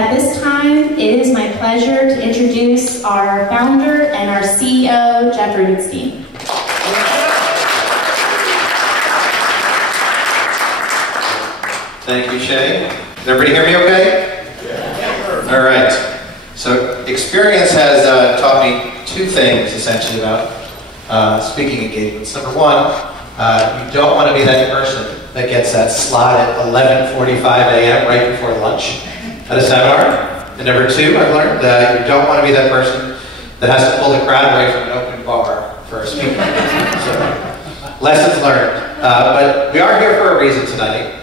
At this time, it is my pleasure to introduce our founder and our CEO, Jeff Rubenstein. Thank you, Shay. Does everybody hear me okay? Yeah. All right. So experience has taught me two things, essentially, about speaking engagements. Number one, you don't want to be that person that gets that slot at 11:45 a.m. right before lunch at a seminar. And number two, I've learned that you don't want to be that person that has to pull the crowd away from an open bar for a speaker. So, lessons learned. But we are here for a reason tonight.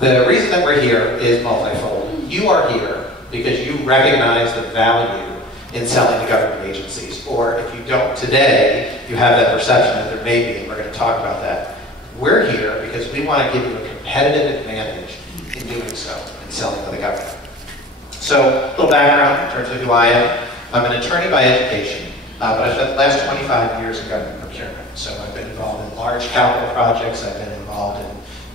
The reason that we're here is multifold. You are here because you recognize the value in selling to government agencies. Or if you don't today, you have that perception that there may be, and we're going to talk about that. We're here because we want to give you a competitive advantage in doing so, in selling to the government. So, a little background in terms of who I am. I'm an attorney by education, but I've spent the last 25 years in government procurement. So I've been involved in large capital projects, I've been involved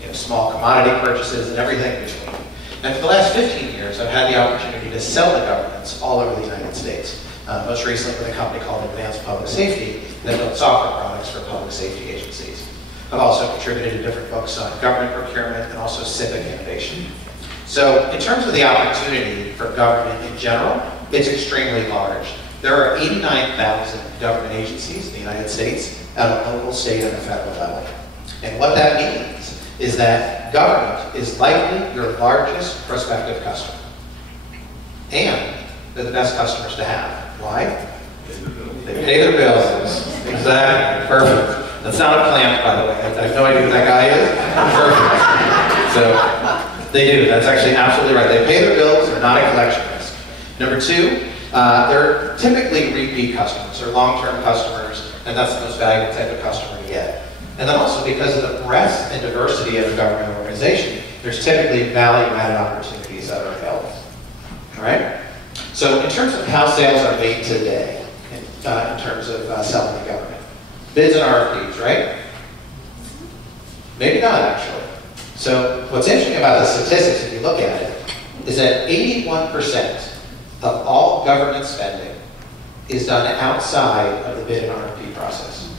in small commodity purchases and everything in between. And for the last 15 years, I've had the opportunity to sell to governments all over the United States. Most recently with a company called Advanced Public Safety that built software products for public safety agencies. I've also contributed to different books on government procurement and also civic innovation. So in terms of the opportunity for government in general, it's extremely large. There are 89,000 government agencies in the United States at a local, state, and a federal level. And what that means is that government is likely your largest prospective customer. And they're the best customers to have. Why? They pay their bills. Exactly. Perfect. That's not a plant, by the way. I have no idea who that guy is. Perfect. So they do. That's actually absolutely right. They pay their bills. They're not a collection risk. Number two, they're typically repeat customers. They're long-term customers, and that's the most valuable type of customer to get. And then also because of the breadth and diversity of a government organization, there's typically value-added opportunities that are available. All right? So in terms of how sales are made today, in terms of selling to government, bids and RFPs, right? Maybe not, actually. So what's interesting about the statistics, if you look at it, is that 81% of all government spending is done outside of the bid and RFP process.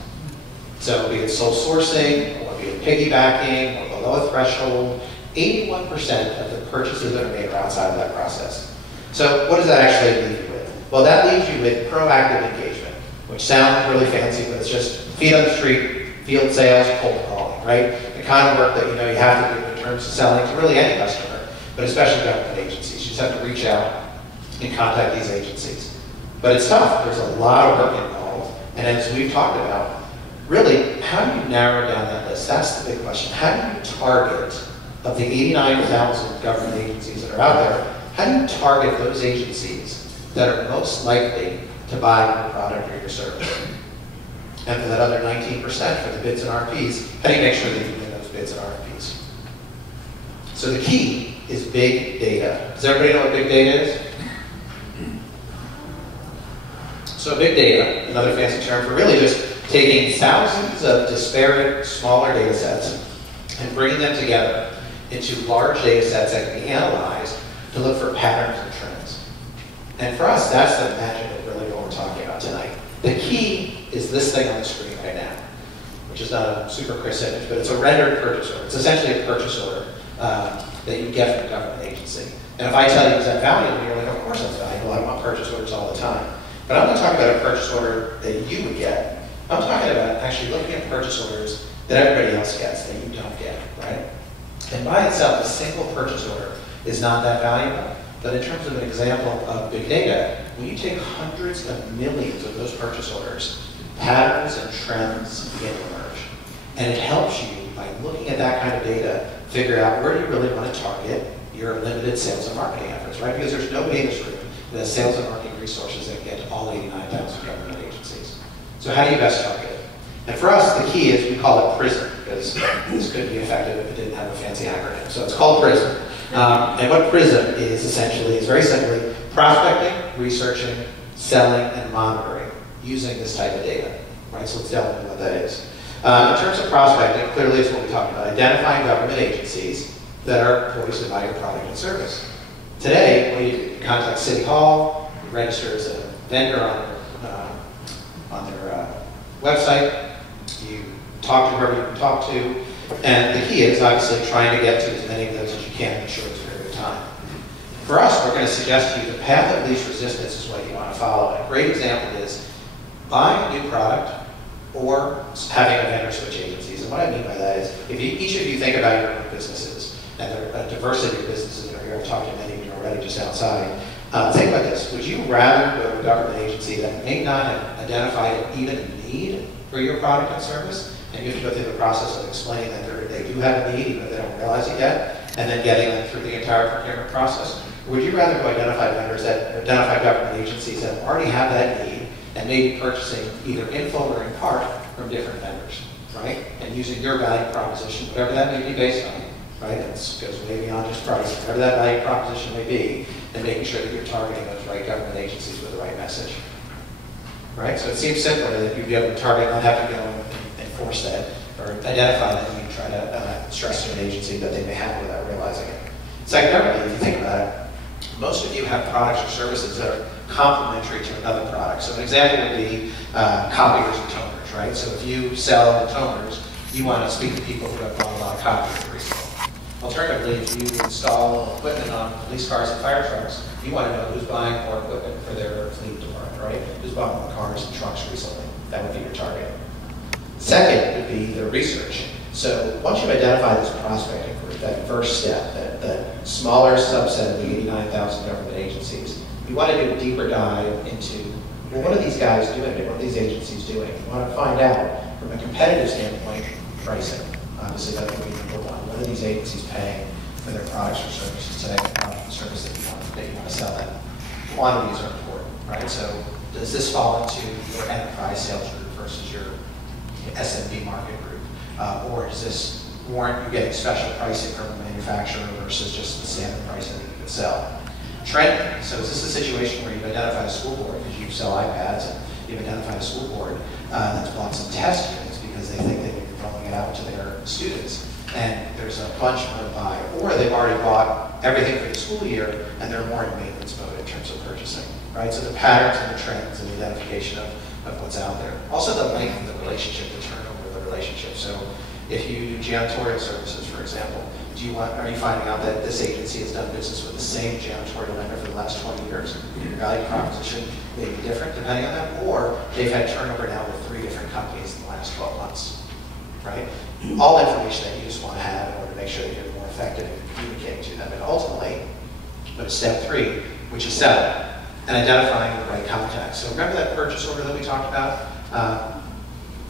So be it sole sourcing, or be it piggybacking, or below a threshold, 81% of the purchases that are made are outside of that process. So what does that actually leave you with? Well, that leaves you with proactive engagement, which sounds really fancy, but it's just feet on the street, field sales, cold calling, right? The kind of work that you have to do in terms of selling to really any customer, but especially government agencies. You just have to reach out and contact these agencies. But it's tough. There's a lot of work involved. And as we've talked about, really, how do you narrow down that list? That's the big question. How do you target, of the 89,000 government agencies that are out there, how do you target those agencies that are most likely to buy your product or your service? And for that other 19% for the bids and RFPs, how do you make sure that you win those bids and RFPs? So the key is big data. Does everybody know what big data is? So big data, another fancy term for really just taking thousands of disparate, smaller data sets and bringing them together into large data sets that can be analyzed to look for patterns and trends. And for us, that's the magic of really what we're talking about tonight. The key is this thing on the screen right now, which is not a super crisp image, but it's a rendered purchase order. It's essentially a purchase order that you get from a government agency. And if I tell you, is that valuable? You're like, of course that's valuable. I want purchase orders all the time. But I'm not talking about a purchase order that you would get. I'm talking about actually looking at purchase orders that everybody else gets, that you don't get, right? And by itself, a single purchase order is not that valuable. But in terms of an example of big data, when you take hundreds of millions of those purchase orders, patterns and trends begin to emerge. And it helps you, by looking at that kind of data, figure out where you really want to target your limited sales and marketing efforts, right? Because there's nobody in this room that has sales and marketing resources that get to all 89,000 government agencies. So how do you best target it? And for us, the key is we call it PRISM, because this couldn't be effective if it didn't have a fancy acronym. So it's called PRISM. And what PRISM is essentially is very simply prospecting, researching, selling, and monitoring using this type of data. Right? So let's delve into what that is. In terms of prospecting, clearly it's what we talked about, identifying government agencies that are poised to buy your product and service. Today, what you contact City Hall, you register as a vendor on their website, you talk to whoever you can talk to, and the key is obviously trying to get to as many of those as you can in a short period of time. For us, we're going to suggest to you the path of least resistance is what you want to follow. A great example is buying a new product or having a vendor switch agencies. And what I mean by that is, if each of you think about your own businesses, and there are a diversity of businesses that are here, I've talked to many of you already just outside, think about this. Would you rather go to a government agency that may not have identified even a need for your product and service, and you have to go through the process of explaining that they do have a need, even if they don't realize it yet, and then getting them through the entire procurement process? Or would you rather go identify vendors that identify government agencies that already have that need and maybe purchasing either in full or in part from different vendors, right? And using your value proposition, whatever that may be based on, right? It goes way beyond just price, whatever that value proposition may be, and making sure that you're targeting those right government agencies with the right message, right? So it seems simpler that you'd be able to target, not have to go and enforce that, or identify that and you try to stress to an agency that they may have without realizing it. Secondarily, if you think about it, most of you have products or services that are complementary to another product. So an example would be copiers and toners, right? So if you sell toners, you want to speak to people who have bought a lot of copiers recently. Alternatively, if you install equipment on police cars and fire trucks, you want to know who's buying more equipment for their fleet department, right? Who's bought more cars and trucks recently. That would be your target. Second would be the research. So once you've identified this prospecting group, that first step, that smaller subset of the 89,000 government agencies, you want to do a deeper dive into, well, what are these guys doing? What are these agencies doing? You want to find out, from a competitive standpoint, pricing. Obviously, that would be number one. What are these agencies paying for their products or services today, the product and service that you want to sell them? Quantities are important, right? So does this fall into your enterprise sales group versus your SMB market group? Or does this warrant you getting special pricing from a manufacturer versus just the standard pricing that you can sell? Trending. So is this a situation where you've identified a school board, because you sell iPads, and you've identified a school board that's bought some test units because they think they can be rolling it out to their students, and there's a bunch more to buy, or they've already bought everything for the school year and they're more in maintenance mode in terms of purchasing, right? So the patterns and the trends and the identification of what's out there. Also the length of the relationship, the turnover of the relationship. So if you do janitorial services, for example, are you finding out that this agency has done business with the same janitorial vendor for the last 20 years? Your value proposition may be different depending on that, or they've had turnover now with 3 different companies in the last 12 months, right? All information that you just want to have in order to make sure that you're more effective in communicating to them. And ultimately, go to step 3, which is selling and identifying the right contacts. So remember that purchase order that we talked about?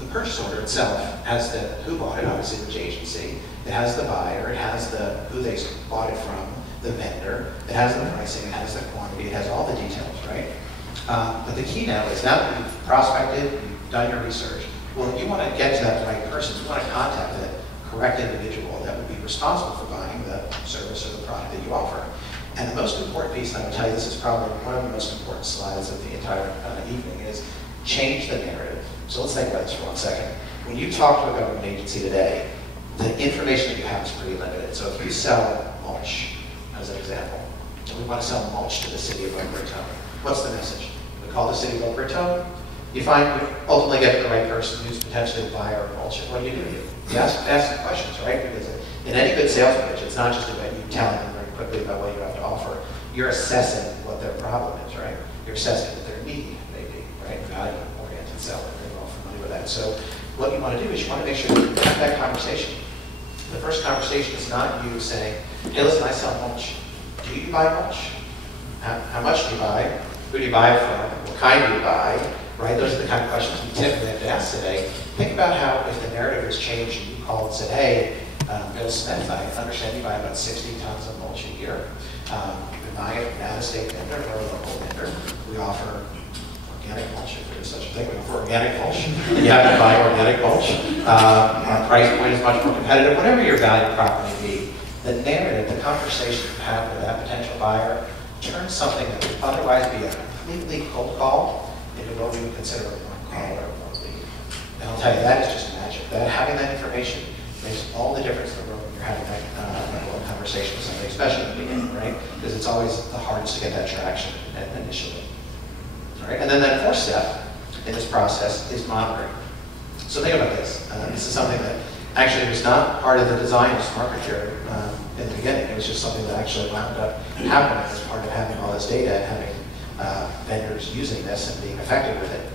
The purchase order itself has the who bought it, obviously which agency. It has the buyer, it has the who they bought it from, the vendor, it has the pricing, it has the quantity, it has all the details, right? But the key now is now that you've prospected, you've done your research, well, you want to get to that right person. You want to contact the correct individual that would be responsible for buying the service or the product that you offer. And the most important piece, and I will tell you this is probably one of the most important slides of the entire evening, is change the narrative. So let's think about this for 1 second. When you talk to a government agency today, the information that you have is pretty limited. So if you sell mulch, as an example, and we want to sell mulch to the city of Boca Raton, what's the message? We call the city of Boca Raton. You ultimately get the right person who's potentially the buyer of mulch. And what do? You ask the questions, right? Because in any good sales pitch, it's not just about you telling them very quickly about what you have to offer. You're assessing what their problem is, right? You're assessing what their need may be, right? Value-oriented selling, you're all familiar with that. So what you want to do is you want to make sure that you have that conversation. The first conversation is not you saying, hey, listen, I sell mulch. Do you buy mulch? How much do you buy? Who do you buy it from? What kind do you buy? Right? Those are the kind of questions we typically have to ask today. Think about how, if the narrative has changed and you called and said, hey, Bill Smith, I understand you buy about 60 tons of mulch a year. You've been buying it from an out-of-state vendor or a local vendor. We offer organic mulch, if there is such a thing. We offer organic mulch, and you have to buy organic mulch. Our price point is much more competitive. Whatever your value prop may be, the narrative, the conversation you have with that potential buyer turns something that would otherwise be a completely cold call into what we would consider a warm call or a warm lead. And I'll tell you, that is just magic. Having that information makes all the difference in the world when you're having that level of conversation with somebody, especially in the beginning, right? Because it's always the hardest to get that traction initially. All right? And then that fourth step in this process is monitoring. So think about this. This is something that actually was not part of the design of SmartProcure in the beginning. It was just something that actually wound up happening as part of having all this data and having vendors using this and being effective with it.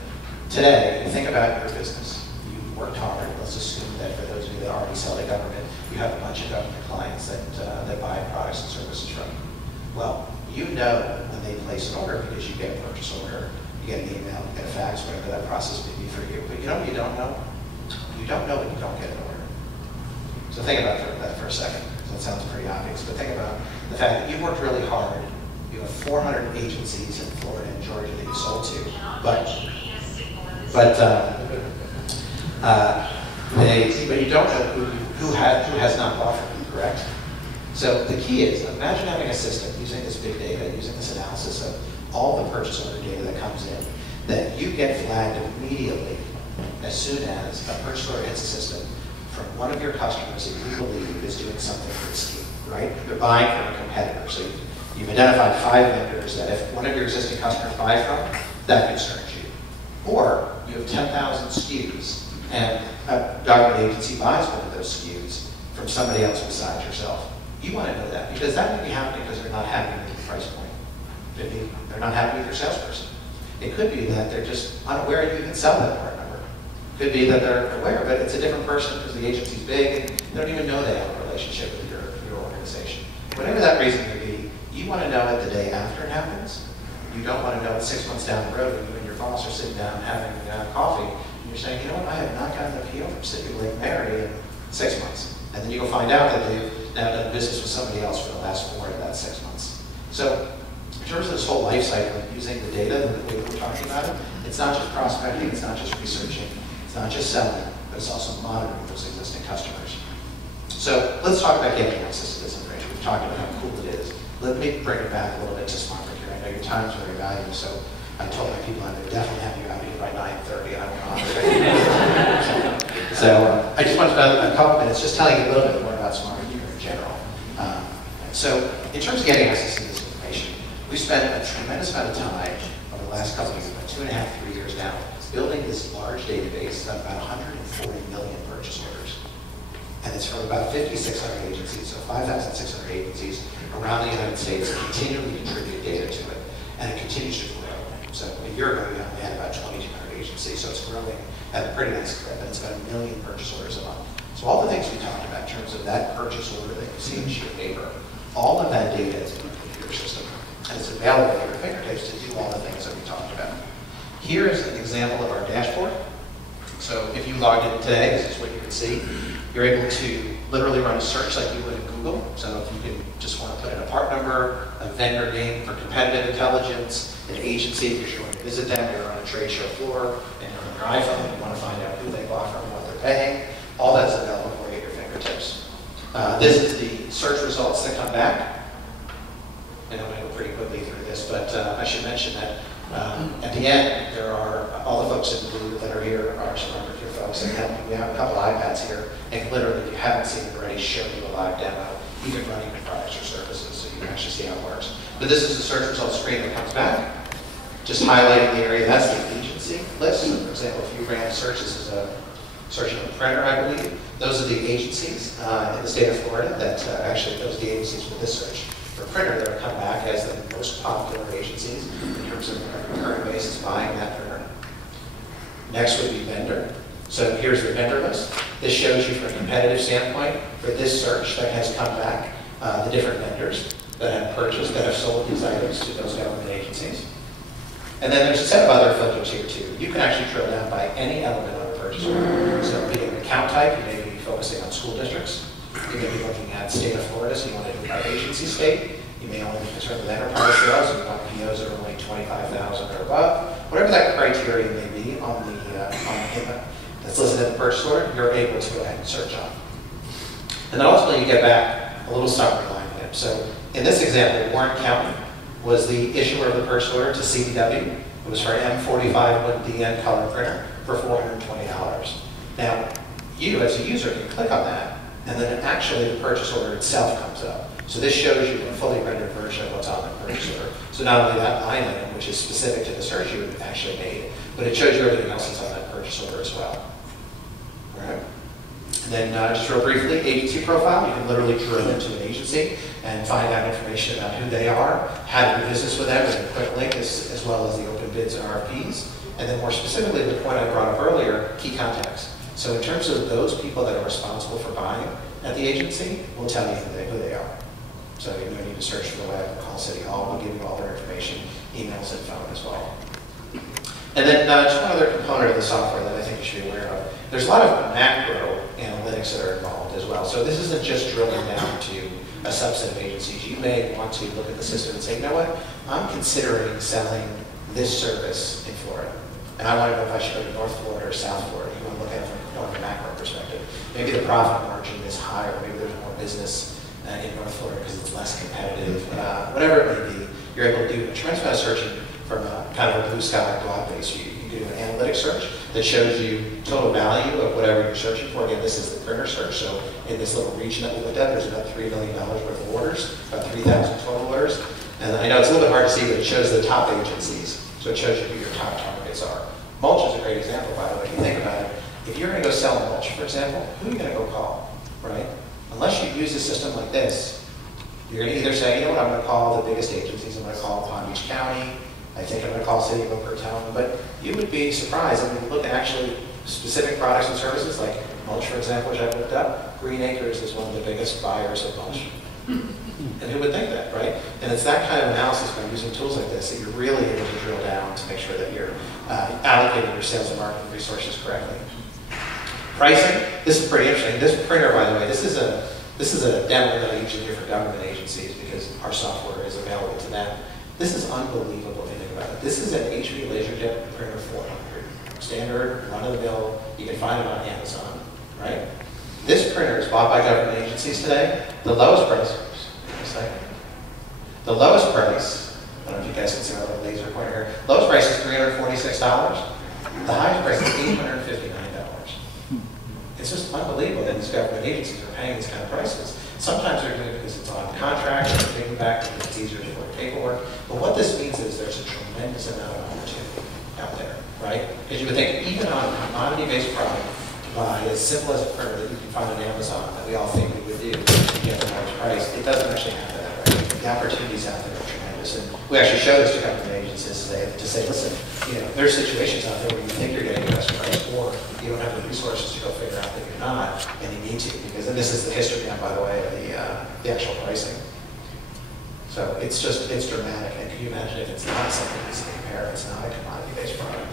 Today, think about your business. You worked hard. Let's assume that for those of you that already sell to government, you have a bunch of government clients that buy products and services from you. Well, you know when they place an order because you get a purchase order, you get an email, you get a fax, whatever that process may be for you. But you know what you don't know? You don't know when you don't get an order. So think about that for a second. That sounds pretty obvious, but think about the fact that you worked really hard. You have 400 agencies in Florida and Georgia that you sold to, but you don't know who has not bought from you, correct? So the key is, imagine having a system using this big data, using this analysis of all the purchase order data that comes in, that you get flagged immediately as soon as a purchase order hits the system from one of your customers that you believe is doing something risky, right? They're buying from a competitor. So you've identified 5 vendors that if one of your existing customers buy from, that concerns you. Or you have 10,000 SKUs and a government agency buys one of those SKUs from somebody else besides yourself. You want to know that because that may be happening because they're not happy with your price point. Could be they're not happy with your salesperson. It could be that they're just unaware you can sell that part number. Could be that they're aware, but it's a different person because the agency's big and they don't even know they have a relationship with your organization. Whatever that reason may be, you want to know it the day after it happens. You don't want to know it 6 months down the road when you and your boss are sitting down having coffee and you're saying, you know what, I have not gotten an appeal from City of Lake Mary in 6 months. And then you go find out that they've now done business with somebody else for the last 4 of that 6 months. So in terms of this whole life cycle, using the data the way that we're talking about it, it's not just prospecting, it's not just researching, it's not just selling, but it's also monitoring those existing customers. So let's talk about getting access to this information. We've talked about how cool it is. Let me bring it back a little bit to SmartProcure. I know your time is very valuable, so I told my people I'm going to definitely have you out here by 9:30, and I don't know. So I just want to spend a couple minutes just telling you a little bit more about SmartProcure in general. So in terms of getting access to this information, we spent a tremendous amount of time over the last couple of years, about 2.5, 3 years now, building this large database of about 140 million purchase orders. And it's from about 5,600 agencies, so 5,600 agencies around the United States continually contribute data to it, and it continues to grow. So a year ago, we only had about 2,200 agencies, so it's growing at a pretty nice clip, and it's about 1 million purchase orders a month. So all the things we talked about in terms of that purchase order that you see in sheet of paper, all of that data is in the computer system, and it's available at your fingertips to do all the things that we talked about. Here is an example of our dashboard. So if you logged in today, this is what you can see. You're able to literally run a search like you would in Google. So if you just want to put in a part number, a vendor name for competitive intelligence, an agency, if you're going to visit them, you're on a trade show floor, and you're on your iPhone, and you want to find out who they bought from and what they're paying, all that's available for you at your fingertips. This is the search results that come back. And I'm going to go pretty quickly through this, but I should mention that at the end, there are all the folks in blue that are here are SmartProcure folks, and we have a couple iPads here, and literally, if you haven't seen it already, show you a live demo, even running your products or services, so you can actually see how it works. But this is the search results screen that comes back, just highlighting the area. That's the agency list. So for example, if you ran a search, this is a search of a printer, I believe. Those are the agencies in the state of Florida that actually, those are the agencies for this search. For printer, that would come back as the most popular agencies in terms of the current basis buying that printer. Next would be vendor. So here's the vendor list. This shows you from a competitive standpoint for this search that has come back the different vendors that have purchased, that have sold these items to those government agencies. And then there's a set of other filters here too. You can actually drill down by any element on a purchase order. So be it an account type, you may be focusing on school districts. You may be looking at state of Florida, so you want to do by agency state. You may only be concerned with enterprise sales, so you want POs that are only 25,000 or above. Whatever that criteria may be on the payment that's listed in the purchase order, you're able to go ahead and search on. And then ultimately you get back a little summary line in it. So in this example, Warren County was the issuer of the purchase order to CDW. It was for an M45 color printer for $420. Now, you as a user can click on that and then actually the purchase order itself comes up. So this shows you a fully rendered version of what's on the purchase order. So not only that line item, which is specific to the search you would actually made, but it shows you everything else that's on that purchase order as well. All right? And then just real briefly, agency profile. You can literally drill into an agency and find out information about who they are, how to do business with them, and a quick link as well as the open bids and RFPs. And then more specifically, the point I brought up earlier, key contacts. So in terms of those people that are responsible for buying at the agency, we'll tell you who they are. So you don't need to search for the web, call City Hall, we'll give you all their information, emails and phone as well. And then just one other component of the software that I think you should be aware of. There's a lot of macro analytics that are involved as well. So this isn't just drilling down to a subset of agencies. You may want to look at the system and say, you know what, I'm considering selling this service in Florida. And I want to know if I should go to North Florida or South Florida. You want to look at it from a macro perspective. Maybe the profit margin is higher. Maybe there's more business in North Florida because it's less competitive. Whatever it may be, you're able to do a tremendous amount of searching from a kind of a blue sky broad base. You can do an analytic search that shows you total value of whatever you're searching for. Again, this is the printer search. So in this little region that we looked at, there's about $3 million worth of orders, about 3,000 total orders. And I know it's a little bit hard to see, but it shows the top agencies. So it shows you who your top targets are. Mulch is a great example, by the way. If you think about it, if you're going to go sell mulch, for example, who are you going to go call, right? Unless you use a system like this, you're going to either say, you know what, I'm going to call the biggest agencies. I'm going to call Palm Beach County. I think I'm going to call City of Boca Raton. But you would be surprised. I mean, look at actually specific products and services like mulch, for example, which I looked up. Green Acres is one of the biggest buyers of mulch. And who would think that, right? And it's that kind of analysis by using tools like this that you're really able to drill down to make sure that you're allocating your sales and marketing resources correctly. Pricing, this is pretty interesting. This printer, by the way, this is a demo that I usually do for government agencies because our software is available to them. This is unbelievable if you think about it. This is an HP LaserJet printer 400. Standard, run-of-the-mill, you can find it on Amazon, right? This printer is bought by government agencies today. The lowest price, the lowest price, I don't know if you guys can see my little laser pointer here, lowest price is $346. The highest price is $859. It's just unbelievable that these government agencies are paying these kind of prices. Sometimes they're doing it because it's on contract, or they're taking back because it's easier to work paperwork. But what this means is there's a tremendous amount of opportunity out there, right? Because you would think even on a commodity-based product, to buy as simple as a printer that you can find on Amazon that we all think we would do to get the lowest price, it doesn't actually happen that way. The opportunities out there are tremendous. And we actually show this to government agencies to say, listen, you know, there's situations out there where you think you're getting the best price, or you don't have the resources to go figure out that you're not, and you need to, because, and this is the histogram, by the way, of the actual pricing. So it's dramatic, and can you imagine if it's not something you can compare, if it's not a commodity-based product.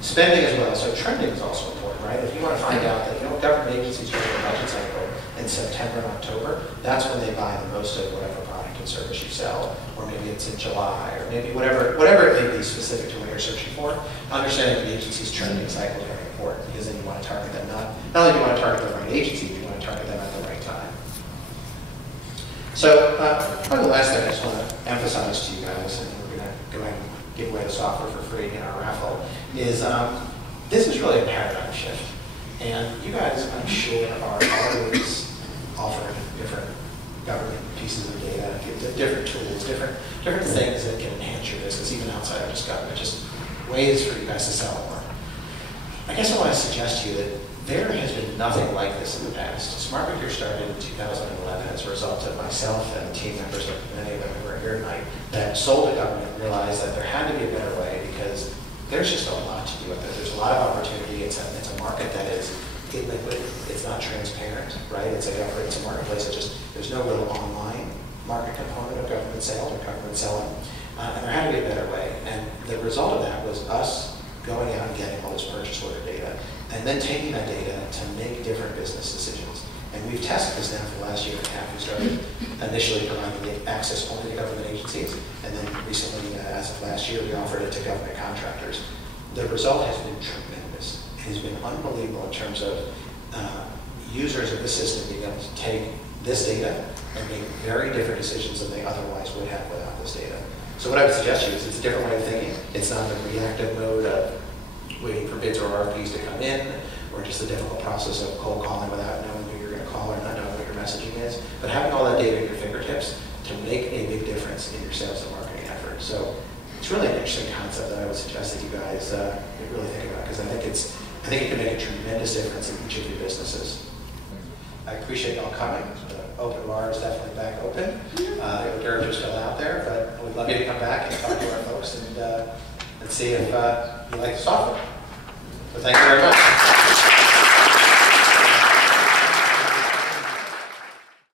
Spending as well, so trending is also important, right? If you want to find out that, you know, government agencies during the budget cycle in September and October, that's when they buy the most of whatever product and service you sell, or maybe it's in July, or maybe whatever it may be specific to what you're searching for. Understanding the agency's trending cycle is very important, because then you want to target them, not only do you want to target the right agency, but you want to target them at the right time. So probably the last thing I just want to emphasize to you guys, and we're going to go ahead and give away the software for free in our raffle, is this is really a paradigm shift. And you guys, I'm sure, are always offering different government pieces of data, different tools, different things that can enhance your business, even outside of just government, just ways for you guys to sell more. I guess I want to suggest to you that there has been nothing like this in the past. SmartProcure started in 2011 as a result of myself and team members, like many of them who are here tonight, that sold to government and realized that there had to be a better way, because there's just a lot to do with it. There's a lot of opportunity. It's a market that is illiquid. It's not transparent, right? It's a marketplace that just, there's no real online market component of government sales or government selling. And there had to be a better way. And the result of that was us going out and getting all this purchase order data, and then taking that data to make different business decisions. And we've tested this now for the last year and a half. We started initially providing access only to government agencies, and then recently, as of last year, we offered it to government contractors. The result has been tremendous. It has been unbelievable in terms of users of the system being able to take this data and make very different decisions than they otherwise would have without this data. So what I would suggest to you is it's a different way of thinking. It's not the reactive mode of waiting for bids or RFPs to come in, or just the difficult process of cold calling without knowing who your call or not knowing what your messaging is, but having all that data at your fingertips to make a big difference in your sales and marketing effort. So it's really an interesting concept that I would suggest that you guys really think about, because I think it can make a tremendous difference in each of your businesses. I appreciate y'all coming. The open bar is definitely back open. The hors d'oeuvres are still out there, but we'd love you to come back and talk to our folks and see if you like the software. So thank you very much.